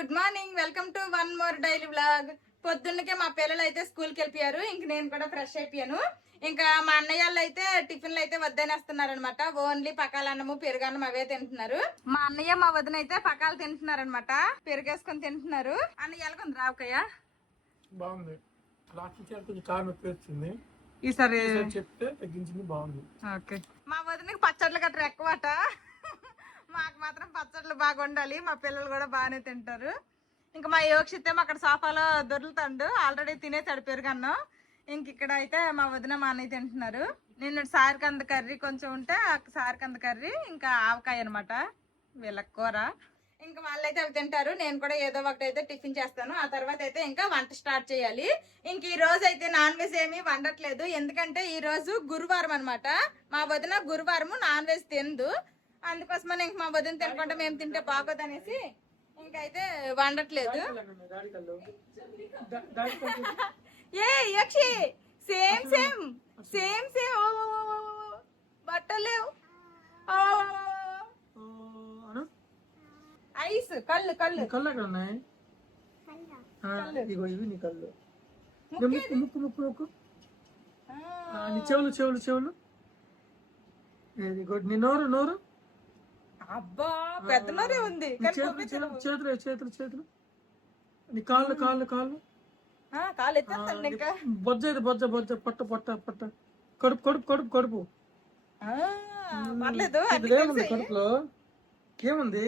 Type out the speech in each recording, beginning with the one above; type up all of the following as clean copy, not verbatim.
Good morning, welcome to one more daily vlog. పొద్దున్నకే మా పిల్లలు అయితే స్కూల్కి వెళ్ళిపోయారు. ఇంక నేను కూడా ఫ్రెష్ అయిపోయాను. ఇంకా మా అన్నయ్య వాళ్ళు అయితే టిఫిన్లు అయితే వద్దనేస్తున్నారు అనమాట. ఓన్లీ పకాలన్నము పెరుగన్నం అవే తింటున్నారు. మా అన్నయ్య మా వదిన అయితే పకాలు తింటున్నారు అనమాట. పెరుగేసుకొని తింటున్నారు. అన్నయ్య ఎలాగొంది రావుకయ్య? బాగుంది. కొంచెం కారం నొప్పి ఈసారి చెప్తే తగ్గించింది. బాగుంది. ఓకే. మా వదినకి పచ్చళ్ళు గట్రా ఎక్కువట. మాకు మాత్రం పచ్చళ్ళు బాగా ఉండాలి. మా పిల్లలు కూడా బాగానే తింటారు. ఇంకా మా యోక్షిత్ ఏమో అక్కడ సోఫాలో దొరుకుతాడు. ఆల్రెడీ తినేసాడు పెరుగన్నం. ఇంక ఇక్కడ అయితే మా వదిన మా అన్నయ్య తింటున్నారు. నిన్న సారికంద కర్రీ కొంచెం ఉంటే సారికంద కర్రీ ఇంకా ఆవకాయ అనమాట వీళ్ళ కూర. ఇంకా వాళ్ళైతే అవి తింటారు. నేను కూడా ఏదో ఒకటి అయితే టిఫిన్ చేస్తాను. ఆ తర్వాత అయితే ఇంకా వంట స్టార్ట్ చేయాలి. ఇంక ఈ రోజు అయితే నాన్ వెజ్ ఏమీ వండట్లేదు. ఎందుకంటే ఈ రోజు గురువారం అనమాట. మా వదిన గురువారం నాన్ వెజ్ తిందు. అందుకోసమని ఇంక మా వదిన తినకుండా మేము తింటే బాగోదు అనేసి ఇంకైతే వండట్లేదు. ఏ యక్షి సేమ్ సేమ్ సేమ్ సేమ్ బట్టలేవు. ఐస్ కళ్ళు కళ్ళు కళ్ళు ఎక్కడ ఉన్నాయి? ఇవి నీ కళ్ళు. ముక్కు ముక్కు ముక్కు నీ చెవులు చెవులు చెవులు. Very good. నీ నోరు నోరు. అబ్బా పెద్ద నోరే ఉంది. చేతులు చేతులు చేతులు. నీ కాళ్ళు కాళ్ళు కాళ్ళు. కాళ్ళు ఎత్తేస్తాను ఇంకా. బొజ్జ ఇది బొజ్జ బొజ్జ పొట్ట పొట్ట పొట్ట. కడుపు కడుపు కడుపు కడుపు. పర్లేదు. ఏముంది కడుపులో? ఏముంది?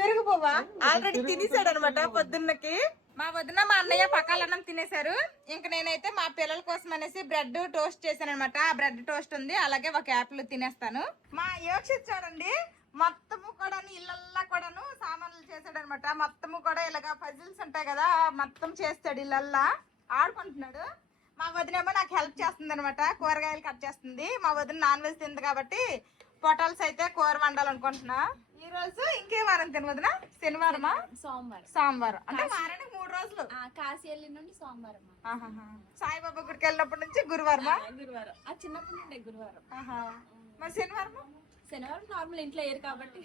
పెరుగుపోవా ఆల్రెడీ తినేసాడు అనమాట పొద్దున్నకి. మా వదిన మా అన్నయ్య పకాలన్నం తినేశారు. ఇంక నేనైతే మా పిల్లల కోసం అనేసి బ్రెడ్ టోస్ట్ చేశాను అనమాట. ఆ బ్రెడ్ టోస్ట్ ఉంది, అలాగే ఒక యాపిల్ తినేస్తాను. మా యోక్షిత్ చూడండి మొత్తము కూడా ఇళ్ళల్లా కూడాను సామాన్లు చేశాడు అనమాట. మొత్తము కూడా ఇలాగా పజిల్స్ ఉంటాయి కదా, మొత్తం చేస్తాడు ఇళ్ళల్లా. ఆడుకుంటున్నాడు. మా వదినేమో నాకు హెల్ప్ చేస్తుంది అనమాట. కూరగాయలు కట్ చేస్తుంది. మా వదిన నాన్ వెజ్ తింది కాబట్టి పొటాల్స్ అయితే కూర వండాలనుకుంటున్నా. ఈ రోజు ఇంకే వారం తినవద్దునా? శనివారమా సోమవారం? సోమవారం అంటే వారానికి 3 రోజులు. కాశీల్లి నుండి సోమవారం. సాయిబాబా గుడికి వెళ్ళినప్పటి నుంచి గురువారమా? గురువారం. చిన్నప్పటి నుండి గురువారం. మరి శనివారమా? శనివారం నార్మల్ ఇంట్లో ఏరు కాబట్టి.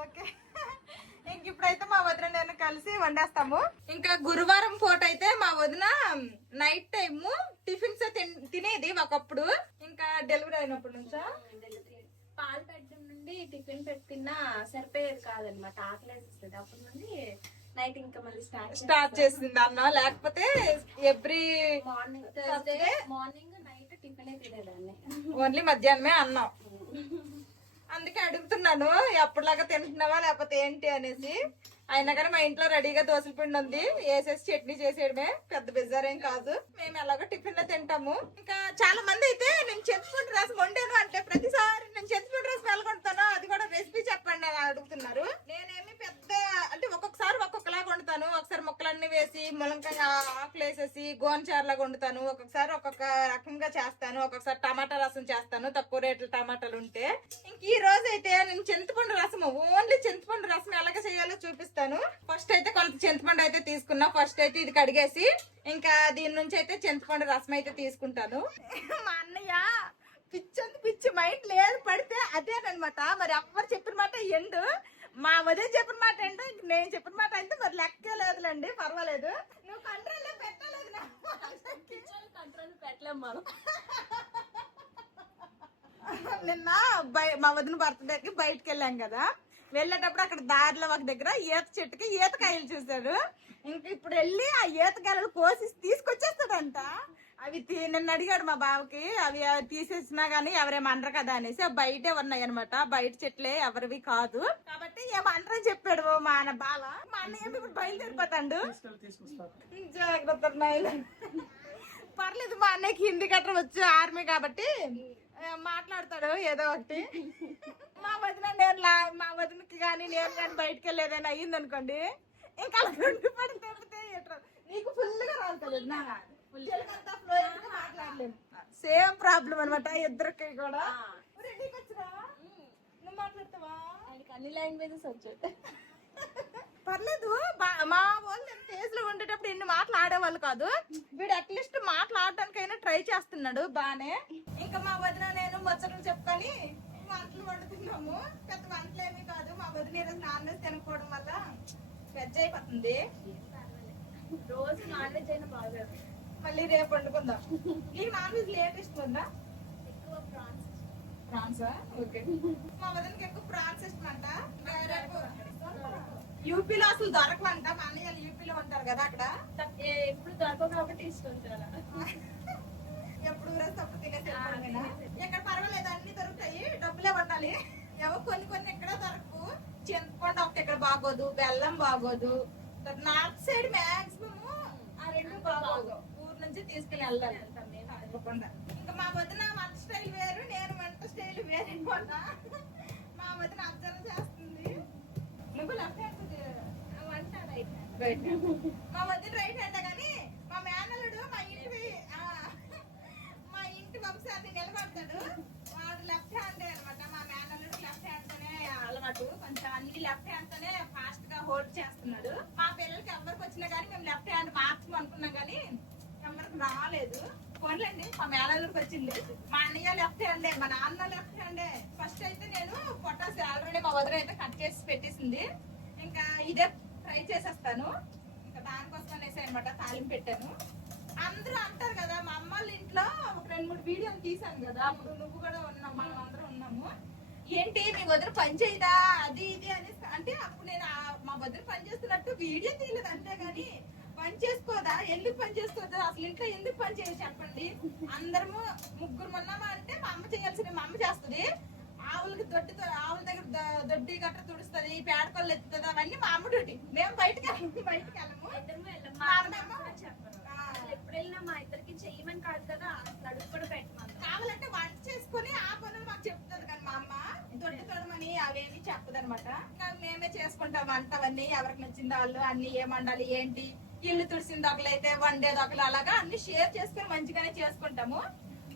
ఓకే. ఇంక ఇప్పుడైతే మా వదిన నేను కలిసి వండేస్తాము. ఇంకా గురువారం పూట అయితే మా వదిన నైట్ టైమ్ టిఫిన్స్ తినేది ఒకప్పుడు. ఇంకా డెలివరీ అయినప్పటి నుంచా పాలు పెట్టడం నుండి టిఫిన్ పెట్టినా సరిపోయేది కాదనమాట. ఆకలేస్తుంది. అప్పటి నుండి నైట్ ఇంకా మళ్ళీ స్టార్ట్ చేసింది అన్న. లేకపోతే ఎవ్రీ మార్నింగ్ నైట్ టిఫిన్ తినేదాన్ని. ఓన్లీ మధ్యాహ్నమే అన్నం. అందుకే అడుగుతున్నాను ఎప్పటిలాగా తింటున్నావా లేకపోతే ఏంటి అనేసి. అయినా కానీ మా ఇంట్లో రెడీగా దోశల పిండి ఉంది, వేసేసి చట్నీ చేసేయడమే. పెద్ద బిజారేం కాదు. మేము ఎలాగో టిఫిన్ లో తింటాము. ఇంకా చాలా మంది అయితే నేను చింతపండు రసం వండాను అంటే ప్రతిసారి నేను చింతపండు రసం వెళ్ళగొంటాను, అది కూడా రెసిపీ చెప్పండి అని అడుగుతున్నారు. నేనేమి పెద్ద అంటే ఒక్కొక్కసారి ఒక్కొక్కలాగా వండుతాను. ఒకసారి ముక్కలన్నీ వేసి ములంకాయ ఆకులు వేసేసి గోంచారులాగా వండుతాను. ఒక్కొక్కసారి ఒక్కొక్క రకంగా చేస్తాను. ఒక్కొక్కసారి టమాటా రసం చేస్తాను, తక్కువ రేట్లు టమాటాలు ఉంటే. ఇంక ఈ రోజు అయితే నేను చింతపండు రసం, ఓన్లీ చింతపండు రసం ఎలాగ చేయాలో చూపిస్తాను. ఫస్ట్ అయితే కొంత చింతపండు అయితే తీసుకున్నా. ఫస్ట్ అయితే ఇది కడిగేసి ఇంకా దీని నుంచి అయితే చింతపండు రసం అయితే తీసుకుంటాను. మా అన్నయ్య పిచ్చి మైండ్ లేదు పడితే అదేనమాట. మరి ఎవ్వరు చెప్పిన మాట ఎండు, మా వదిన చెప్పిన మాట ఎండు, నేను చెప్పిన మాట అయితే మరి లెక్కే లేదులేండి. పర్వాలేదు. నువ్వు కంట్రోల్ పెట్టలేదు. కంట్రోల్ పెట్టలేము మనం. నిన్న మా వదిన బర్త్డేకి బయటకు వెళ్ళాం కదా. వెళ్ళేటప్పుడు అక్కడ దారిలో ఒక దగ్గర ఈత చెట్టుకి ఈతకాయలు చూశాడు. ఇంక ఇప్పుడు వెళ్ళి ఆ ఈతకాయలు కోసి తీసుకొచ్చేస్తాడంట. అవి నిన్న అడిగాడు మా బావకి, అవి తీసేసినా గానీ ఎవరేమనరు కదా అనేసి. బయటే ఉన్నాయి అనమాట, బయట చెట్లే, ఎవరివి కాదు కాబట్టి ఏమనరని చెప్పాడు మా అన్న బావ. మా అన్న ఏమి ఇప్పుడు బయలుదేరిపోతాడు. జాగ్రత్త నాయన. పర్లేదు, మా అన్నకి హిందీ గట్రా వచ్చు, ఆర్మీ కాబట్టి మాట్లాడతాడు ఏదో ఒకటి. మా వదిన మా వదినకి కానీ నేను కానీ బయటకు వెళ్ళి ఏదైనా అయ్యింది అనుకోండి, ఇంకా అలా పడి తెప్పితే నీకు ఫుల్ గా రాదు. మాట్లాడలేము. సేమ్ ప్రాబ్లం అనమాట ఇద్దరికి కూడా. నువ్వు మాట్లాడతావా? అన్ని లాంగ్వేజెస్ వచ్చు. పర్లేదు. మా వాళ్ళు స్టేజ్ లో ఉండేటప్పుడు ఎన్ని మాటలు ఆడేవాళ్ళు కాదు. వీడు అట్లీస్ట్ మాట్లాడడానికైనా ట్రై చేస్తున్నాడు బానే. ఇంకా మా వదిన నేను ముచ్చట్లు చెప్పుకొని వంటలు వండుతున్నాము. పెద్ద వంటలు ఏమీ కాదు. మా వదిన నాన్ వెజ్ తినకపోవడం వల్ల వెజ్ అయిపోతుంది. రోజు నాన్ వెజ్ అయినా బాగోదు. మళ్ళీ రేపు వండుకుందాం. నీకు నాన్ వెజ్ లేట్ ఇష్టం ఉందా? ఎక్కువ ప్రాన్స్. ప్రాన్సా? ఓకే. మా వదినకి ఎక్కువ ప్రాన్స్ ఇష్టం అంట. యూపీలో అసలు దొరకవంట. మా అన్నయ్య యూపీలో ఉంటారు కదా, అక్కడ ఎప్పుడు దొరకవు కాబట్టి ఇష్టం చాలా. ఎప్పుడు ఊరేస్తే అప్పుడు తినేసేనా? ఇక్కడ పర్వాలేదు, అన్ని దొరుకుతాయి, డబ్బులే పడాలి. ఏవో కొన్ని కొన్ని ఇక్కడ దొరకవు. చింతపండు ఒకటి ఇక్కడ బాగోదు, బెల్లం బాగోదు. నార్త్ సైడ్ మాక్సిమం ఆ రెండు బాగోదు. ఊరు నుంచి తీసుకెళ్ళి వెళ్ళాలి. ఇంకా మా వదిన వంట స్టైల్ వేరు, నేను వంట స్టైల్ వేరు అనుకుంటా. మా వదిన అబ్జర్వ్ చేస్తుంది. నువ్వు లెఫ్ట్ హ్యాండ్ వంట రైట్ రైట్ హ్యాండ్. మా వదిన రైట్ హ్యాండ్ కానీ మా మేనల్లుడు మా ఇంటి వంశాన్ని నిలబడతాడు. వాడు లెఫ్ట్ హ్యాండ్ అనమాట. మా మేనల్లుడు లెఫ్ట్ హ్యాండ్ తోనే అలవాటు. కొంచెం అన్ని లెఫ్ట్ హ్యాండ్ తోనే ఫాస్ట్ గా హోల్డ్ చేస్తున్నాడు. మా పిల్లలకి ఎవరికి వచ్చినా కానీ మేము లెఫ్ట్ హ్యాండ్ మార్చము అనుకున్నాం కానీ ఎవరికి రాలేదు. పోన్లేండి, మా మేనల్లుడికి వచ్చింది. మా అన్నయ్య లెఫ్ట్ హ్యాండే, మా నాన్న లెఫ్ట్ హ్యాండే. ఫస్ట్ అయితే నేను పొటాసి ఆల్రెడీ మా వదిన అయితే కట్ చేసి పెట్టేసింది. ఇంకా ఇదే ఫ్రై చేసేస్తాను. ఇంకా దానికోసం అనేసి అనమాట తాలింపు పెట్టాను. అందరూ అంటారు కదా, మా అమ్మ వాళ్ళ ఇంట్లో ఒక 2-3 వీడియోలు తీసాను కదా, అప్పుడు నువ్వు కూడా ఉన్నావు, మనం అందరం ఉన్నాము. ఏంటి మీ వదిన పని చేయదా అది ఇది అనేసి అంటే, అప్పుడు నేను మా వదిన పని చేస్తున్నట్టు వీడియో తీయలేదు. అంతేగాని పని చేసుకోదా, ఎందుకు పని చేసుకోదా, అసలు ఇంట్లో ఎందుకు పని చేయదు చెప్పండి. అందరము ముగ్గురు ఉన్నామా అంటే మా అమ్మ చేయాల్సింది మా అమ్మ చేస్తుంది. ఆవులకి ఆవుల దగ్గర దొడ్డి గట్ట తుడుస్తుంది, పేడకొల్లు ఎత్తుతుంది, అవన్నీ మా అమ్మ డ్యూటీ. మేము బయటకు వెళ్ళము. ఎప్పుడు వెళ్ళినా మా ఇద్దరికి చెయ్యమని కాదు కదా, అడుగు కూడా పెట్టమని. కావాలంటే వంట చేసుకుని ఆ పనులు మాకు చెప్తుంది కానీ మా అమ్మ దొడ్డి తొడమని అవేమి చెప్పదు అనమాట. మేమే చేసుకుంటాం వంట అవన్నీ. ఎవరికి నచ్చింది వాళ్ళు అన్ని ఏం వండాలి ఏంటి, ఇల్లు తుడిసిన దొకలైతే వండే దొకలు, అలాగా అన్ని షేర్ చేసుకుని మంచిగానే చేసుకుంటాము.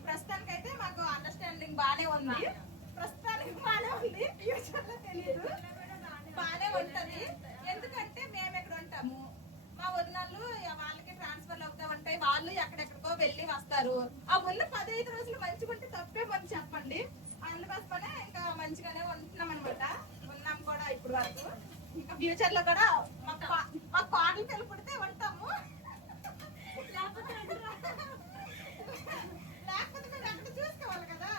ప్రస్తుతానికి అయితే మాకు అండర్స్టాండింగ్ బానే ఉంది. ప్రస్తుతానికి బానే ఉంది, ఫ్యూచర్ లో తెలియదు. బానే ఉంటది. ఎందుకంటే మేము ఎక్కడ ఉంటాము, మా వదినాలు వాళ్ళకి ట్రాన్స్ఫర్ అవుతా ఉంటాయి, వాళ్ళు ఎక్కడెక్కడికో వెళ్ళి వస్తారు. ఆ ఉన్న 15 రోజులు మంచిగా ఉంటే తప్పే పని చెప్పండి. అందుకోసమనే ఇంకా మంచిగానే ఉంటున్నాం అనమాట. ఉన్నాం కూడా ఇప్పుడు వరకు. ఇంకా ఫ్యూచర్ లో కూడా మా కోడలు పిల్లలు పుడితే ఉంటాము. లేకపోతే మీరు అక్కడ చూసుకోవాలి కదా.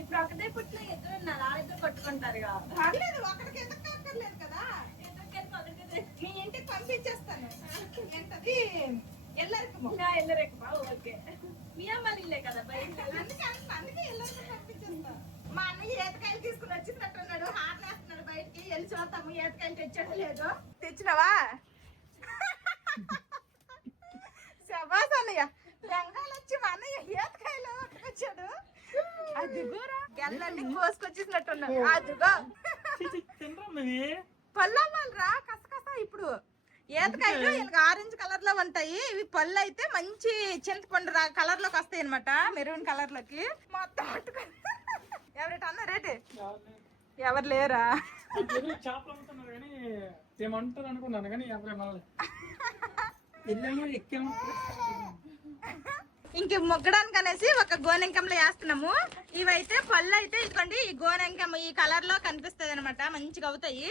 ఇప్పుడు ఒకటే పుట్టిన ఇద్దరు ఉన్నారు, వాళ్ళిద్దరు కొట్టుకుంటారు కదా. పర్లేదు, ఒకరికి ఎందుకు అక్కర్లేదు కదా. మీ ఇంటికి పంపించేస్తాను. ఏంటది ఎల్లరెక్క. ఓకే, మీ అమ్మ ఇల్లే కదా బయట. అందుకే ఎల్లరికి పంపించేస్తా. మా అన్నయ్య ఏతకాయలు తీసుకుని వచ్చినట్టున్నాడు, హాట్లేస్తున్నాడు. బయటికి వెళ్ళి చూస్తాము ఏతకాయలు తెచ్చాడు లేదో. తెచ్చినావా? శబాస్ అన్నయ్య. బెంగాల్ వచ్చి మా అన్నయ్య ఏతకాయలు వచ్చాడు. అదిగోరా గల్లన్నీ కోసుకొచ్చేసినట్టున్నాడు. అదిగో పళ్ళమ్మాలి రా కసకస. ఇప్పుడు ఏతకాయలు వీళ్ళకి ఆరెంజ్ కలర్ లో ఉంటాయి. ఇవి పళ్ళు అయితే మంచి చింతపండు కలర్ లోకి వస్తాయి అనమాట, మెరూన్ కలర్ లోకి. మొత్తం ఎవరైతే అన్న రేటు ఎవరు లేరా? చేపలు అమ్ముతున్నారు కానీ ఏమంటారు అనుకున్నాను కానీ ఎవరు ఇంక మొగ్గడానికి అనేసి ఒక గోనెంకంలో వేస్తున్నాము. ఇవైతే పళ్ళు అయితే ఇదిగోండి, ఈ గోనెంకం ఈ కలర్ లో కనిపిస్తుంది అనమాట, మంచిగా అవుతాయి.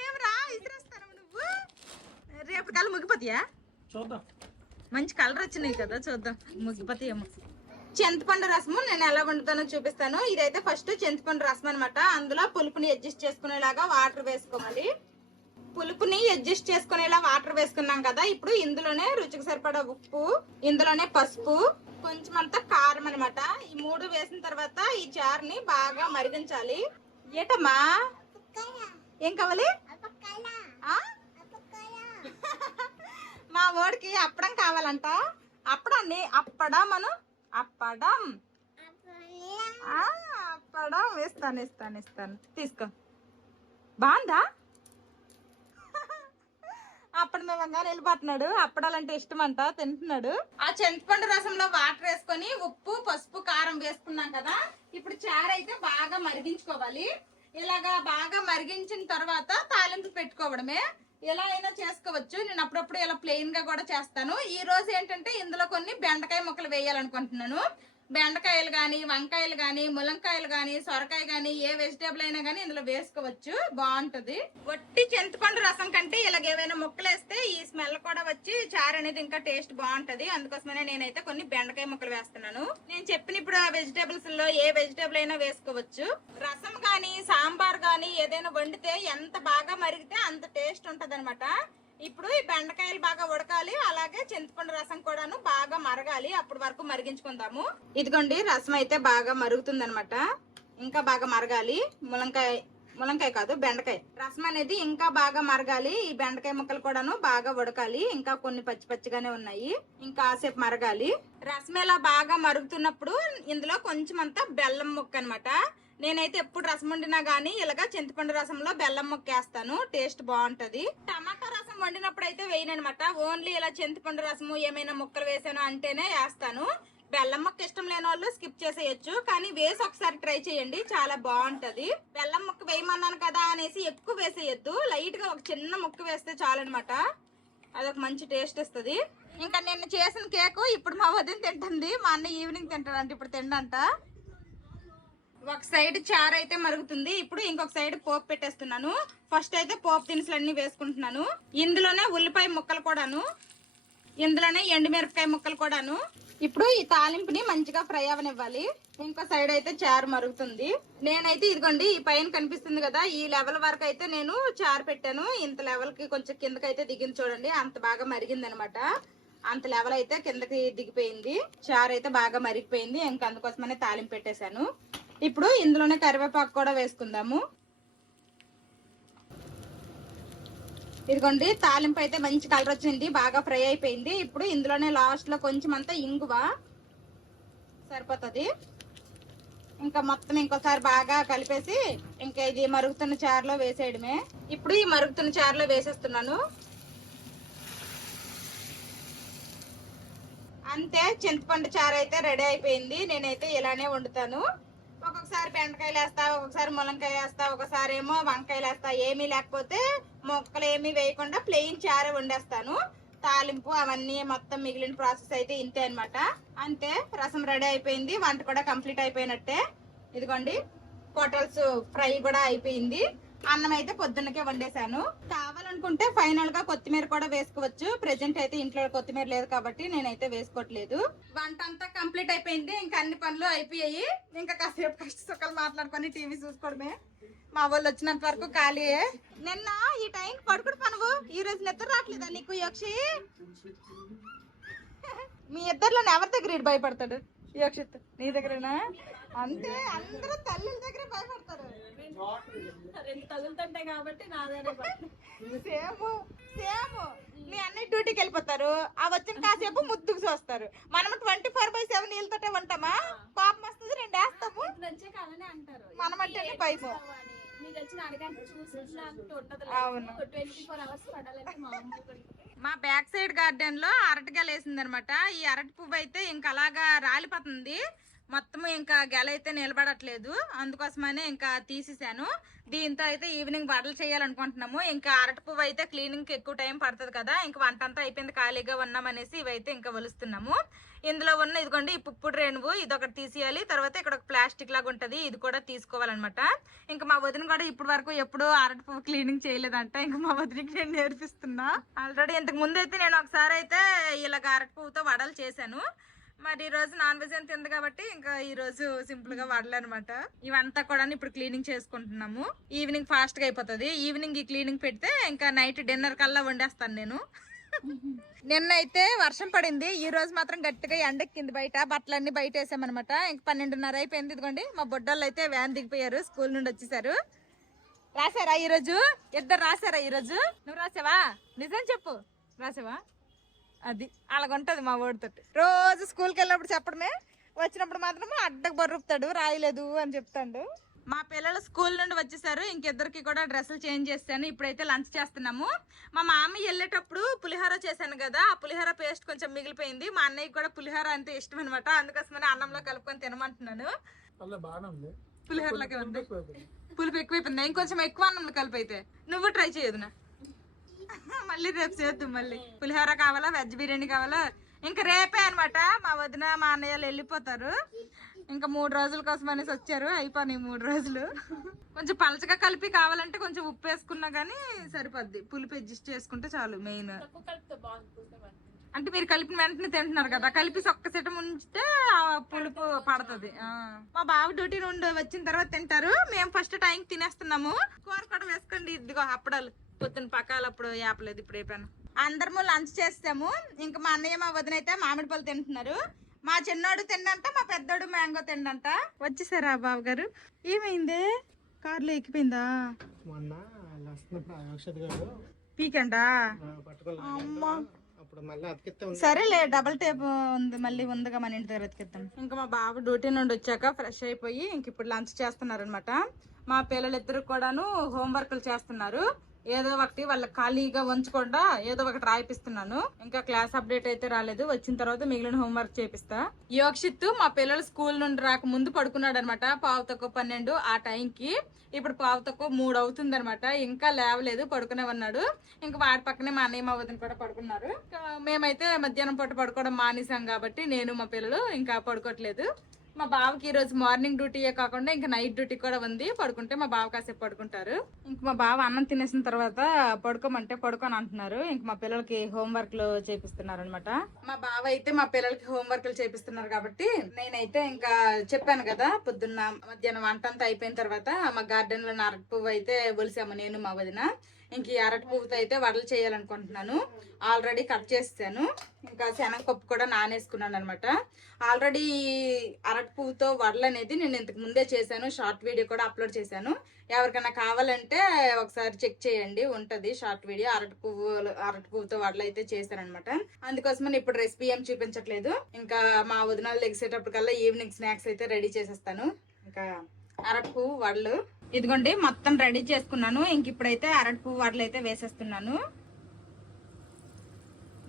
ఏమరా ఇసిరేస్తాను నువ్వు? రేపు కళ్ళు ముగ్గిపోతాయా? చూద్దాం. మంచి కలర్ వచ్చినాయి కదా, చూద్దాం ముగ్గిపోతాయేమో. చింతపండు రసము నేను ఎలా వండుతానో చూపిస్తాను. ఇదైతే ఫస్ట్ చింతపండు రసం అనమాట. అందులో పులుపుని అడ్జస్ట్ చేసుకునేలాగా వాటర్ వేసుకోవాలి. పులుపుని అడ్జస్ట్ చేసుకునేలా వాటర్ వేసుకున్నాం కదా. ఇప్పుడు ఇందులోనే రుచికి సరిపడా ఉప్పు, ఇందులోనే పసుపు, కొంచెం అంతా కారం అనమాట. ఈ 3 వేసిన తర్వాత ఈ చారుని బాగా మరిగించాలి. ఏటమ్మా ఏం కావాలి? మా వాడికి అప్పడం కావాలంట. అప్పడాన్ని అప్పడం ఇస్తాను తీసుకో. బాగుందా? అప్పుడు మేము వెళ్ళిపోతున్నాడు. అప్పడాలంటే ఇష్టం అంట, తింటున్నాడు. ఆ చింతపండు రసంలో వాటర్ వేసుకొని ఉప్పు పసుపు కారం వేసుకున్నాం కదా. ఇప్పుడు చారు అయితే బాగా మరిగించుకోవాలి. ఇలాగా బాగా మరిగించిన తర్వాత తాలింపు పెట్టుకోవడమే. ఎలా అయినా చేసుకోవచ్చు. నేను అప్పుడప్పుడు ఇలా ప్లెయిన్ గా కూడా చేస్తాను. ఈ రోజు ఏంటంటే ఇందులో కొన్ని బెండకాయ ముక్కలు వేయాలనుకుంటున్నాను. బెండకాయలు గాని, వంకాయలు గాని, ములంకాయలు గాని, సొరకాయ గాని, ఏ వెజిటేబుల్ అయినా గానీ ఇందులో వేసుకోవచ్చు, బాగుంటది. వట్టి చింతపండు రసం కంటే ఇలాగ ఏవైనా ముక్కలు వేస్తే ఈ స్మెల్ కూడా వచ్చి చారు అనేది ఇంకా టేస్ట్ బాగుంటది. అందుకోసమనే నేనైతే కొన్ని బెండకాయ ముక్కలు వేస్తున్నాను. నేను చెప్పిన ఇప్పుడు ఆ వెజిటేబుల్స్ లో ఏ వెజిటేబుల్ అయినా వేసుకోవచ్చు. రసం గాని, సాంబార్ గాని ఏదైనా వండితే ఎంత బాగా మరిగితే అంత టేస్ట్ ఉంటది అనమాట. ఇప్పుడు ఈ బెండకాయలు బాగా ఉడకాలి, అలాగే చింతపండు రసం కూడాను బాగా మరగాలి. అప్పటి వరకు మరిగించుకుందాము. ఇదిగోండి రసం అయితే బాగా మరుగుతుంది అనమాట. ఇంకా బాగా మరగాలి. ములంకాయ కాదు, బెండకాయ రసం అనేది ఇంకా బాగా మరగాలి. ఈ బెండకాయ ముక్కలు కూడాను బాగా ఉడకాలి. ఇంకా కొన్ని పచ్చి పచ్చిగానే ఉన్నాయి, ఇంకా కాసేపు మరగాలి. రసం ఇలా బాగా మరుగుతున్నప్పుడు ఇందులో కొంచెం అంతా బెల్లం ముక్క అనమాట. నేనైతే ఎప్పుడు రసం వండినా గానీ ఇలాగా చింతపండు రసంలో బెల్లం ముక్క వేస్తాను, టేస్ట్ బాగుంటది. టమాటా రసం వండినప్పుడు అయితే వేయనమాట. ఓన్లీ ఇలా చింతపండు రసము ఏమైనా ముక్కలు వేసాను అంటేనే వేస్తాను. బెల్లం ముక్క ఇష్టం లేని వాళ్ళు స్కిప్ చేసేయచ్చు, కానీ వేసి ఒకసారి ట్రై చేయండి, చాలా బాగుంటది. బెల్లం ముక్క వేయమన్నాను కదా అనేసి ఎక్కువ వేసేయద్దు, లైట్ గా ఒక చిన్న ముక్క వేస్తే చాలన్నమాట. అదొక మంచి టేస్ట్ ఇస్తుంది. ఇంకా నిన్న చేసిన కేకు ఇప్పుడు మా వదిన తింటుంది, మా అన్న ఈవినింగ్ తింటాడంట, ఇప్పుడు తిండంట. ఒక సైడ్ చారు అయితే మరుగుతుంది. ఇప్పుడు ఇంకొక సైడ్ పోపు పెట్టేస్తున్నాను. ఫస్ట్ అయితే పోపు దినుసులు అన్ని వేసుకుంటున్నాను. ఇందులోనే ఉల్లిపాయ ముక్కలు కూడాను, ఇందులోనే ఎండుమిరపకాయ ముక్కలు కూడాను. ఇప్పుడు ఈ తాలింపుని మంచిగా ఫ్రై అవనివ్వాలి. ఇంకో సైడ్ అయితే చారు మరుగుతుంది. నేనైతే ఇదిగోండి ఈ పైన కనిపిస్తుంది కదా, ఈ లెవెల్ వరకు అయితే నేను చారు పెట్టాను. ఇంత లెవెల్ కి కొంచెం కిందకైతే దిగింది చూడండి, అంత బాగా మరిగింది అనమాట. అంత లెవెల్ అయితే కిందకి దిగిపోయింది. చారు అయితే బాగా మరిగిపోయింది. ఇంకా అందుకోసమనే తాలింపు పెట్టేశాను. ఇప్పుడు ఇందులోనే కరివేపాకు కూడా వేసుకుందాము. ఇదిగోండి తాలింపు అయితే మంచి కలర్ వచ్చింది, బాగా ఫ్రై అయిపోయింది. ఇప్పుడు ఇందులోనే లాస్ట్ లో కొంచెం అంతా ఇంగువ సరిపోతుంది. ఇంకా మొత్తం ఇంకోసారి బాగా కలిపేసి ఇంకా ఇది మరుగుతున్న చారులో వేసేయడమే. ఇప్పుడు ఈ మరుగుతున్న చారులో వేసేస్తున్నాను. అంతే, చింతపండు చారు అయితే రెడీ అయిపోయింది. నేనైతే ఇలానే వండుతాను. ఒక్కొక్కసారి బెండకాయలు వేస్తా, ఒక్కొక్కసారి ములంకాయ వేస్తా, ఒకసారి ఏమో వంకాయలు వేస్తా. ఏమీ లేకపోతే మొక్కలు ఏమీ వేయకుండా ప్లెయిన్ చారు వండేస్తాను. తాలింపు అవన్నీ మొత్తం మిగిలిన ప్రాసెస్ అయితే ఇంతే అనమాట. అంతే, రసం రెడీ అయిపోయింది, వంట కూడా కంప్లీట్ అయిపోయినట్టే. ఇదిగోండి పొటల్స్ ఫ్రై కూడా అయిపోయింది. అన్నం అయితే పొద్దున్నకే వండేశాను. కావాలనుకుంటే ఫైనల్ గా కొత్తిమీర కూడా వేసుకోవచ్చు. ప్రెజెంట్ అయితే ఇంట్లో కొత్తిమీర లేదు కాబట్టి నేనైతే వేసుకోవట్లేదు. వంట అంతా కంప్లీట్ అయిపోయింది. ఇంకా అన్ని పనులు అయిపోయాయి. ఇంకా కాసేపు కష్ట సుఖాలు మాట్లాడుకొని టీవీ చూసుకోవడమే. మా వాళ్ళు వచ్చినంత వరకు ఖాళీయే. నిన్న ఈ టైం పడుకుడు పనువు, ఈ రోజు నిద్ర రావట్లేదా నీకు యక్షి? మీ ఇద్దరిలో ఎవరి దగ్గర భయపడతాడు? యక్షిత్ నీ దగ్గరేనా? అంతే, అందరూ తల్లుల దగ్గర భయపడతారు. తగులుతుంటాయి కాబట్టి నా దగ్గర సేమ్ సేమ్. మీ అన్నయ్య డ్యూటీకి వెళ్ళిపోతారు, ఆ వచ్చిన కాసేపు ముద్దుకు చూస్తారు. మనం 24/7 నీళ్ళతోటే ఉంటామా? పాపం వస్తుంది, 2 వేస్తాము. అంటారు మనం అంటే భయము. అవును. 24 hours పడాలంటే మా బ్యాక్ సైడ్ గార్డెన్ లో అరటిగెల వేసింది అనమాట. ఈ అరటి పువ్వు అయితే ఇంకా అలాగా రాలిపోతుంది మొత్తం, ఇంకా గెల అయితే నిలబడట్లేదు. అందుకోసమనే ఇంకా తీసేసాను. దీంతో అయితే ఈవినింగ్ బట్టలు చేయాలనుకుంటున్నాము. ఇంకా అరటి పువ్వు అయితే క్లీనింగ్ కి ఎక్కువ టైం పడుతుంది కదా, ఇంకా వంట అంతా అయిపోయింది, ఖాళీగా ఉన్నామనేసి ఇవైతే ఇంకా వలుస్తున్నాము. ఇందులో ఉన్న ఇదిగోండి ఈ పుప్పుడు రేణువు, ఇది ఒకటి తీసేయాలి. తర్వాత ఇక్కడ ఒక ప్లాస్టిక్ లాగా ఉంటది, ఇది కూడా తీసుకోవాలన్నమాట. ఇంకా మా వదిన కూడా ఇప్పటి వరకు ఎప్పుడు అరటి పువ్వు క్లీనింగ్ చేయలేదంట. ఇంకా మా వదినకి నేను నేర్పిస్తున్నా. ఆల్రెడీ ఇంతకు ముందు అయితే నేను ఒకసారి అయితే ఇలాగ అరటి పువ్వుతో వడలు చేశాను. మరి ఈ రోజు నాన్ వెజ్ ఎంత ఉంది కాబట్టి ఇంకా ఈ రోజు సింపుల్ గా వడలనమాట. ఇవంతా కూడా ఇప్పుడు క్లీనింగ్ చేసుకుంటున్నాము. ఈవినింగ్ ఫాస్ట్ గా అయిపోతుంది. ఈవినింగ్ ఈ క్లీనింగ్ పెడితే ఇంకా నైట్ డిన్నర్ కల్లా వండేస్తాను నేను. నిన్న అయితే వర్షం పడింది, ఈ రోజు మాత్రం గట్టిగా ఎండెక్కింది. బయట బట్టలన్నీ బయట వేసామనమాట. ఇంక 12:30 అయిపోయింది. ఇదిగోండి మా బొడ్డోళ్ళు అయితే వ్యాన్ దిగిపోయారు, స్కూల్ నుండి వచ్చేసారు. రాసారా ఈరోజు? ఇద్దరు రాసారా ఈరోజు? నువ్వు రాసావా? నిజం చెప్పు, రాసావా? అది అలాగుంటది మా ఓడితోటి. రోజు స్కూల్కి వెళ్ళినప్పుడు చెప్పడమే, వచ్చినప్పుడు మాత్రం అడ్డకు బర్రుపుతాడు, రాయలేదు అని చెప్తాడు. మా పిల్లలు స్కూల్ నుండి వచ్చేసారు. ఇంకిద్దరికి కూడా డ్రెస్సులు చేంజ్ చేస్తాను. ఇప్పుడైతే లంచ్ చేస్తున్నాము. మా మామయ్య వెళ్ళేటప్పుడు పులిహోర చేశాను కదా, ఆ పులిహోర పేస్ట్ కొంచెం మిగిలిపోయింది. మా అన్నయ్య కూడా పులిహోర అంటే ఇష్టం అనమాట, అందుకోసమని అన్నంలో కలుపుకొని తినమంటున్నాను. పులిహోరలాగే ఉంది, పులుపు ఎక్కువైపోయింది. ఇంకొంచెం ఎక్కువ అన్నంలో కలిపి అయితే నువ్వు ట్రై చేయదు నా. మళ్ళీ రేపు చేద్దాం. మళ్ళీ పులిహోర కావాలా, వెజ్ బిర్యానీ కావాలా, ఇంకా రేపే అనమాట మా వదిన మా అన్నయ్యలు వెళ్ళిపోతారు. ఇంకా 3 రోజుల కోసం అనేసి వచ్చారు. అయిపోయినాయి 3 రోజులు. కొంచెం పలచగా కలిపి కావాలంటే కొంచెం ఉప్పు వేసుకున్నా గానీ సరిపోద్ది. పులుపు అడ్జస్ట్ చేసుకుంటే చాలు. మెయిన్ అంటే మీరు కలిపిన వెంటనే తింటున్నారు కదా, కలిపి ఒక్క సెట ముంచితే ఆ పులుపు పడుతుంది. మా బావ డ్యూటీ నుండి వచ్చిన తర్వాత తింటారు. మేము ఫస్ట్ టైంకి తినేస్తున్నాము. కూర కూడా వేసుకోండి. ఇదిగో అప్పడాలు పొద్దున్న పకాలప్పుడు యాపలేదు. ఇప్పుడు అయిపోయాను. అందరము లంచ్ చేస్తాము. ఇంకా మా అన్నయ్య మా వదిన అయితే మామిడి పళ్ళు తింటున్నారు. మా చిన్నోడు తిండంట, మా పెద్దోడు మ్యాంగో తిండంట. వచ్చేసారా బాబు గారు? ఏమైంది? కార్లో ఎక్కిపోయిందా? పీకండా? అమ్మా సరేలే, డబల్ టేప్ ఉంది మళ్ళీ ఉందిగా మన ఇంటి దగ్గర ఎత్తికిద్దాం. ఇంకా మా బాబు డ్యూటీ నుండి వచ్చాక ఫ్రెష్ అయిపోయి ఇంక ఇప్పుడు లంచ్ చేస్తున్నారు అనమాట. మా పిల్లలిద్దరు కూడాను హోంవర్క్లు చేస్తున్నారు. ఏదో ఒకటి వాళ్ళకి ఖాళీగా ఉంచకుండా ఏదో ఒకటి రాయిపిస్తున్నాను. ఇంకా క్లాస్ అప్డేట్ అయితే రాలేదు. వచ్చిన తర్వాత మిగిలిన హోంవర్క్ చేపిస్తా. యోక్షిత్ మా పిల్లలు స్కూల్ నుండి రాక ముందు పడుకున్నాడు అనమాట. 11:12 ఆ టైంకి. ఇప్పుడు 11:03 అవుతుంది అనమాట. ఇంకా లేవలేదు, పడుకునే ఉన్నాడు. ఇంకా వాడి పక్కనే మా అన్నయ్య మా వదిన కూడా పడుకున్నారు. మేమైతే మధ్యాహ్నం పూట పడుకోవడం మానేసాం కాబట్టి నేను మా పిల్లలు ఇంకా పడుకోవట్లేదు. మా బావకి ఈ రోజు మార్నింగ్ డ్యూటీయే కాకుండా ఇంకా నైట్ డ్యూటీ కూడా ఉంది. పడుకుంటే మా బావ కాసేపు పడుకుంటారు. ఇంక మా బావ అన్నం తినేసిన తర్వాత పడుకోమంటే పడుకొని అంటున్నారు. ఇంక మా పిల్లలకి హోంవర్క్లు చేపిస్తున్నారు అనమాట. మా బావ అయితే మా పిల్లలకి హోంవర్క్లు చేపిస్తున్నారు కాబట్టి నేనైతే ఇంకా చెప్పాను కదా, పొద్దున్న మధ్యాహ్నం వంట అంతా అయిపోయిన తర్వాత మా గార్డెన్ లో అరటి పువ్వు అయితే ఒలిసాము నేను మా వదిన. ఇంక ఈ అరటి పువ్వుతో అయితే వడలు చేయాలనుకుంటున్నాను. ఆల్రెడీ కట్ చేస్తాను. ఇంకా శనగపప్పు కూడా నానేసుకున్నాను అనమాట. ఆల్రెడీ అరటి పువ్వుతో వడలు అనేది నేను ఇంతకు ముందే చేశాను. షార్ట్ వీడియో కూడా అప్లోడ్ చేశాను. ఎవరికైనా కావాలంటే ఒకసారి చెక్ చేయండి, ఉంటది షార్ట్ వీడియో. అరటి పువ్వుతో వడలు అయితే చేశానమాట. అందుకోసమని ఇప్పుడు రెసిపీ ఏం చూపించట్లేదు. ఇంకా మా వదినాలు లెగిసేటప్పటికల్లా ఈవినింగ్ స్నాక్స్ అయితే రెడీ చేసేస్తాను. ఇంకా అరటి పువ్వు వడలు ఇదిగోండి మొత్తం రెడీ చేసుకున్నాను. ఇంక ఇప్పుడైతే అరటి పువ్వు వడలు అయితే వేసేస్తున్నాను.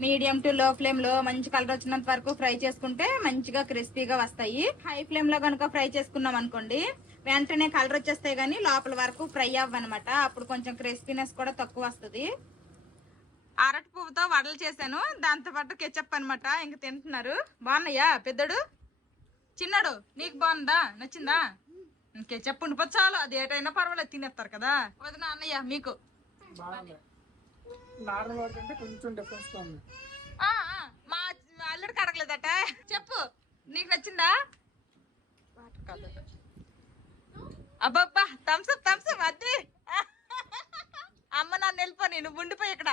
మీడియం టు లో ఫ్లేమ్ లో మంచి కలర్ వచ్చినంత వరకు ఫ్రై చేసుకుంటే మంచిగా క్రిస్పీగా వస్తాయి. హై ఫ్లేమ్ లో కనుక ఫ్రై చేసుకున్నాం అనుకోండి, వెంటనే కలర్ వచ్చేస్తాయి కానీ లోపల వరకు ఫ్రై అవ్వనమాట. అప్పుడు కొంచెం క్రిస్పీనెస్ కూడా తక్కువ వస్తుంది. అరటి పువ్వుతో వడలు చేశాను. దాంతో పాటు కెచప్ అనమాట. ఇంక తింటున్నారు. బాగున్నాయా పెద్దడు? చిన్నడు నీకు బాగుందా? నచ్చిందా? కెచప్ ఉండిపోతే చాలు, అది ఏటైనా పర్వాలేదు, తినేస్తారు కదా. వదిన అన్నయ్య మీకు మా అల్లుడికి అడగలేదట. చెప్పు, నీకు నచ్చిందా? అబ్బబ్బా థమ్స్అప్ థమ్స్అప్. అది అమ్మ నన్ను వెళ్ళిపోయి, నువ్వు ఉండిపోయి ఇక్కడ.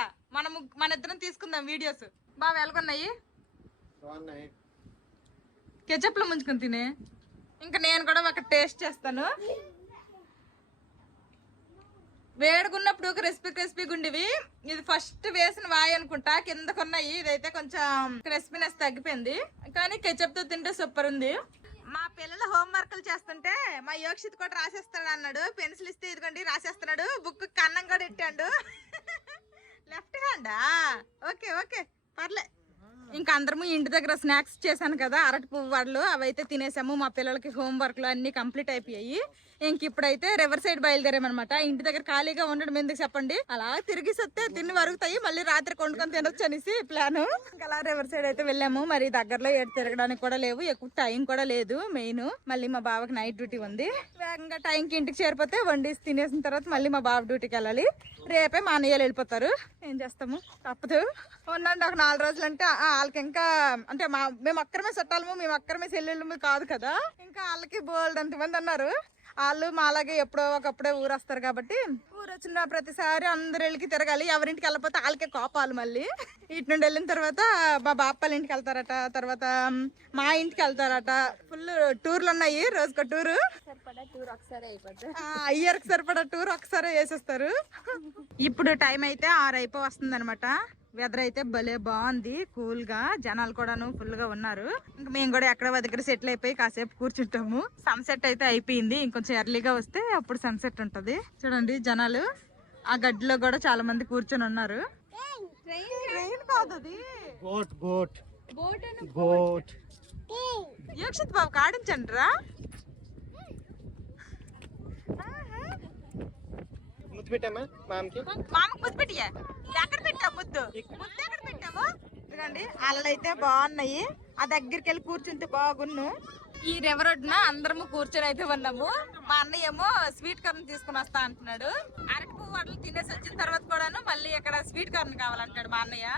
మన ఇద్దరం తీసుకుందాం వీడియోస్. బాగా ఎలాగొన్నాయి? కెచప్ లో ముంచుకొని తినే. ఇంకా నేను కూడా ఒక టేస్ట్ చేస్తాను. వేడుకున్నప్పుడు క్రిస్పీగా ఉండేవి. ఇది ఫస్ట్ వేసిన వాయి అనుకుంటా, కిందకున్నాయి. ఇదైతే కొంచెం క్రిస్పీనెస్ తగ్గిపోయింది, కానీ కెచప్ తో తింటే సూపర్ ఉంది. మా పిల్లలు హోంవర్క్లు చేస్తుంటే మా యోక్షిత్ కూడా రాసేస్తాడు అన్నాడు. పెన్సిల్ ఇస్తే ఇదిగోండి రాసేస్తున్నాడు. బుక్ కన్నం కూడా ఇట్టాడు. లెఫ్ట్ హ్యాండా? ఓకే ఓకే పర్లే. ఇంకా అందరము ఇంటి దగ్గర స్నాక్స్ చేశాను కదా, అరటి పువ్వు వడలు, అవైతే తినేసాము. మా పిల్లలకి హోంవర్క్లు అన్ని కంప్లీట్ అయిపోయాయి. ఇంక ఇప్పుడైతే రివర్ సైడ్ బయలుదేరామన్నమాట. ఇంటి దగ్గర ఖాళీగా ఉండడం ఎందుకు చెప్పండి, అలా తిరిగి వస్తే తిని వరుగుతాయి, మళ్ళీ రాత్రి కొండుకొని తినొచ్చు అనేసి ప్లాన్. ఇంకా అలా రివర్ సైడ్ అయితే వెళ్ళాము. మరి దగ్గరలో ఏడు తిరగడానికి కూడా లేవు, ఎక్కువ టైం కూడా లేదు. మెయిన్ మళ్ళీ మా బావకి నైట్ డ్యూటీ ఉంది. వేగంగా టైంకి ఇంటికి చేరిపోతే వండేసి తినేసిన తర్వాత మళ్ళీ మా బావ డ్యూటీకి వెళ్ళాలి. రేపే మా అన్నయ్యలు వెళ్ళిపోతారు. ఏం చేస్తాము, తప్పదు. ఉండండి ఒక 4 రోజులు అంటే వాళ్ళకి ఇంకా అంటే మేము అక్కడమే చుట్టాలము, మేము అక్కడమే సెల్లుళ్ళము కాదు కదా. ఇంకా వాళ్ళకి బోల్డ్ అంతమంది అన్నారు. వాళ్ళు మాలాగే ఎప్పుడో ఒకప్పుడే ఊరు వస్తారు కాబట్టి ఊరు వచ్చిన ప్రతిసారి అందరు వెళ్ళి తిరగాలి. ఎవరింటికి వెళ్ళకపోతే వాళ్ళకే కోపాలు. మళ్ళీ ఇటు నుండి వెళ్ళిన తర్వాత మా బాపాల ఇంటికి వెళ్తారట, తర్వాత మా ఇంటికి వెళ్తారట. ఫుల్ టూర్లు ఉన్నాయి, రోజుకో టూరు. ఇయర్కి సరిపడా టూర్ ఒకసారి వేసేస్తారు. ఇప్పుడు టైం అయితే 6 అయిపో వస్తుంది అనమాట. వెదర్ అయితే భలే బాగుంది, కూల్ గా. జనాలు కూడాను ఫుల్ గా ఉన్నారు. ఇంకా మేము కూడా ఎక్కడ దగ్గర సెటిల్ అయిపోయి కాసేపు కూర్చుంటాము. సన్సెట్ అయితే అయిపోయింది. ఇంకొంచెం ఎర్లీగా వస్తే అప్పుడు సన్సెట్ ఉంటది. చూడండి జనాలు ఆ గడ్డిలో కూడా చాలా మంది కూర్చొని ఉన్నారు. యోక్షిత్ బాబు ఆడించండి రా. మామకి ముద్దు పెట్టియా? ఎక్కడ పెట్టావు ముద్దు? ముద్దు ఎక్కడ పెట్టావు? ఇదిగోండి అల్లైతే బాగున్నాయి. ఆ దగ్గరికి వెళ్ళి కూర్చుంటే బాగున్ను. ఈ రివర్ ఒడ్డున అందరము కూర్చొని అయితే ఉన్నాము. మా అన్నయ్య ఏమో స్వీట్ కార్న్ తీసుకుని వస్తా అంటున్నాడు. అరటి పువ్వు వడలు తినేసి వచ్చిన తర్వాత కూడాను మళ్ళీ ఇక్కడ స్వీట్ కార్న్ కావాలంటాడు మా అన్నయ్య.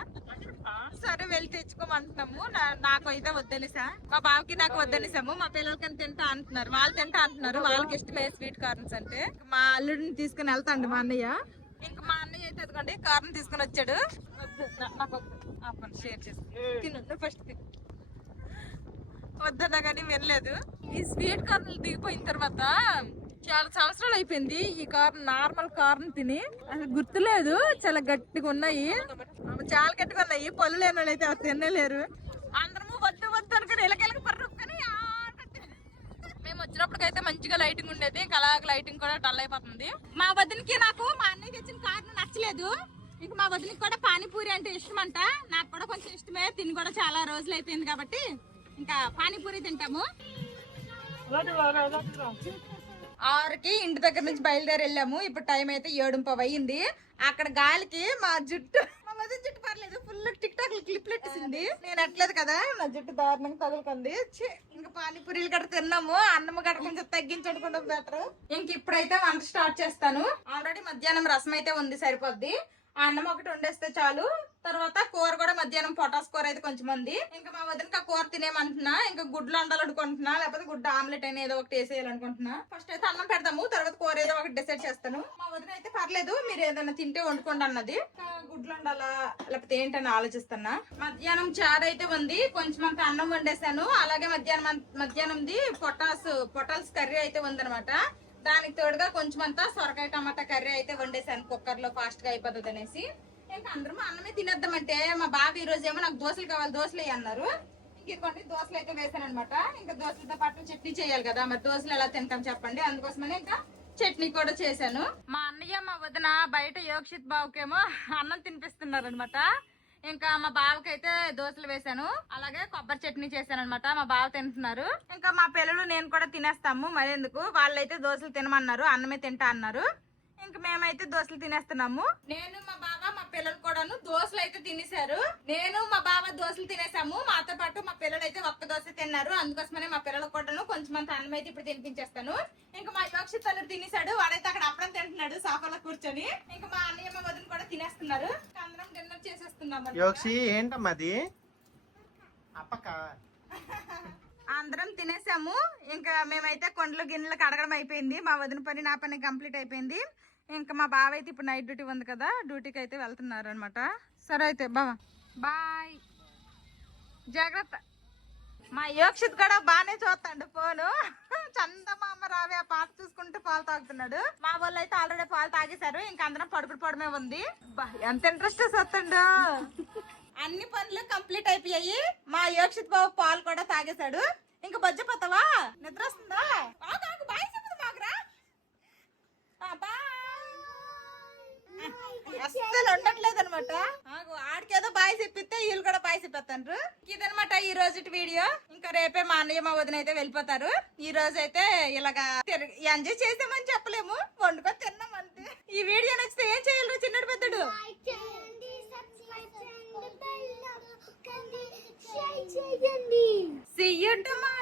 సరే వెళ్ళి తెచ్చుకోమంటున్నాము. నాకు అయితే వద్దనిసా, మా బావకి నాకు వద్దనిసాము. మా పిల్లలకని తింటా అంటున్నారు, వాళ్ళు తింటా అంటున్నారు. వాళ్ళకి ఇష్టమే స్వీట్ కార్న్స్ అంటే. మా అల్లుడిని తీసుకుని వెళ్తాండి మా అన్నయ్య. ఇంకా మా అన్నయ్య అయితే అదిగోండి కార్న్ తీసుకుని వచ్చాడు. నాకు షేర్ చేసి తిను, ఫస్ట్ తిను. వద్దన్నా కానీ వినలేదు. ఈ స్వీట్ కార్న్ దిగిపోయిన తర్వాత చాలా సంవత్సరాలు అయిపోయింది ఈ కార్న్, నార్మల్ కార్న్ తిని. అసలు గుర్తులేదు, చాలా గట్టిగా ఉన్నాయి, చాలా గట్టిగా ఉన్నాయి. పళ్ళు లేని వాళ్ళు అయితే అవి తినలేరు. అందరము వద్దు వద్దు అనుకుని ఇలకెళ్ళకి పర్రుకొని మేము వచ్చినప్పటికైతే మంచిగా లైటింగ్ ఉండేది. ఇంకా అలా లైటింగ్ కూడా డల్ అయిపోతుంది. మా వదినకి నాకు మా అన్నయ్య తెచ్చిన కార్న్ నచ్చలేదు. ఇంక మా వదినకి కూడా పానీపూరి అంటే ఇష్టం అంట. నాకు కూడా కొంచెం ఇష్టమే, తిని కూడా చాలా రోజులు అయిపోయింది కాబట్టి ఇంకా పానీపూరి తింటాము. 6కి ఇంటి దగ్గర నుంచి బయలుదేరి వెళ్ళాము. ఇప్పుడు టైం అయితే 7:30 అయ్యింది. అక్కడ గాలికి మా జుట్టు, మా వదిన జుట్టు పర్లేదు, ఫుల్ టిక్ టాక్ క్లిప్ లెట్టేసింది. నేను అట్లేదు కదా, నా జుట్టు దారుణంగా తగులుకుంది. ఇంకా పానీపూరీలు గట్ట తిన్నాము. అన్నము గట్ట కొంచెం తగ్గించుకోవడం బెటర్. ఇంక ఇప్పుడైతే వంట స్టార్ట్ చేస్తాను. ఆల్రెడీ మధ్యాహ్నం రసం అయితే ఉంది, సరిపోద్ది. ఆ అన్నం ఒకటి వండేస్తే చాలు. తర్వాత కూర కూడా మధ్యాహ్నం పొటాస్ కూర అయితే కొంచెం ఉంది. ఇంకా మా వదినకి ఆ కూర తినేమంటున్నా. ఇంకా గుడ్లు వండాలనుకుంటున్నా, లేకపోతే గుడ్డు ఆమ్లెట్ అయినా ఏదో ఒకటి వేసేయాలనుకుంటున్నా. ఫస్ట్ అయితే అన్నం పెడదాము, తర్వాత కూర ఏదో ఒకటి డిసైడ్ చేస్తాను. మా వదిన అయితే పర్లేదు, మీరు ఏదైనా తింటే వండుకోండి అన్నది. గుడ్లు వండాలా లేకపోతే ఏంటని ఆలోచిస్తున్నా. మధ్యాహ్నం చారు అయితే ఉంది, కొంచెం అంత అన్నం వండేసాను. అలాగే మధ్యాహ్నంది పొటాల్స్ కర్రీ అయితే ఉందనమాట. దానికి తోడుగా కొంచెం అంతా సొరకాయ టమాటా కర్రీ అయితే వండేసాను కుక్కర్ లో, ఫాస్ట్ గా అయిపోతుంది అనేసి. ఇంకా అందరం అన్నమే తినేద్దామంటే మా బాబు ఈ రోజు ఏమో నాకు దోశలు కావాలి, దోశలు అన్నారు. ఇంకొన్ని దోశలు అయితే వేసాను అనమాట. ఇంకా దోశలతో పాటు చట్నీ చేయాలి కదా, మరి దోశలు ఎలా తింటాం చెప్పండి. అందుకోసమని ఇంకా చట్నీ కూడా చేశాను. మా అన్నయ్య మా వదిన బయట యోక్షిత్ బాబుకేమో అన్నం తినిపిస్తున్నారు అనమాట. ఇంకా మా బావకైతే దోశలు వేసాను, అలాగే కొబ్బరి చట్నీ చేశాను అనమాట. మా బావ తింటున్నారు. ఇంకా మా పిల్లలు నేను కూడా తినేస్తాము, మరెందుకు. వాళ్ళైతే దోశలు తినమన్నారు, అన్నమే తింటా అన్నారు. ఇంకా మేమైతే దోశలు తినేస్తున్నాము. నేను మా బావ మా పిల్లలు కూడాను దోశలు అయితే తినేశారు. నేను మా బావ దోశలు తినేసాము. మాతో పాటు మా పిల్లలు అయితే ఒక్క దోశ తిన్నారు. అందుకోసమనే మా పిల్లలకు కూడాను కొంచెం అంత అన్నం అయితే ఇప్పుడు తినిపించేస్తాను. ఇంకా మా యోక్షిత్ అల్లుడు తినేశాడు, వాడైతే అక్కడ అప్పడం తింటున్నాడు సోఫాలో కూర్చొని. ఇంకా మా అన్నయ్య మా వదిన కూడా తినేస్తున్నారు. అందరం డిన్నర్ చేసేస్తున్నాము. యోక్షి ఏంటమ్మది అప్పక అందరం తినేసాము. ఇంకా మేమైతే కొండలు గిన్నెలు కడగడం అయిపోయింది. మా వదిన పని నా పని కంప్లీట్ అయిపోయింది. ఇంకా మా బావ అయితే ఇప్పుడు నైట్ డ్యూటీ ఉంది కదా, డ్యూటీకి అయితే వెళ్తున్నారు అనమాట. సరే అయితే బావా బాయ్, జాగ్రత్త. మా యోక్షిత్ కూడా బాగానే చూస్తాడు ఫోను. చందమామ రావే ఆ పాట చూసుకుంటూ పాలు తాగుతున్నాడు. మా వాళ్ళు అయితే ఆల్రెడీ పాలు తాగేశారు. ఇంకా అందరం పడుకుడు పడమే ఉంది. ఎంత ఇంట్రెస్ట్ వస్తుండో. అన్ని పనులు కంప్లీట్ అయిపోయాయి. మా యోక్షిత్ బాబు పాలు కూడా తాగేశాడు. ఇంకా బజ్జపోతావా, నిద్ర వస్తుందా? బాయ్ చెప్పదు మాకురా. అస్సలు ఉండట్లేదు అనమాట. ఆడికేదో బాయ్ చెప్పిస్తే వీళ్ళు కూడా బాయ్ చెప్పేస్తాను. ఇదనమాట ఈ రోజు వీడియో. ఇంకా రేపే మా అన్నయ్య మా వదిన అయితే వెళ్ళిపోతారు. ఈ రోజు అయితే ఇలాగా ఎంజాయ్ చేసామని చెప్పలేము, వండుకొని తిన్నాం అంతే. ఈ వీడియో నచ్చితే ఏం చేయాలి చిన్నడు పెద్దడు? See you tomorrow.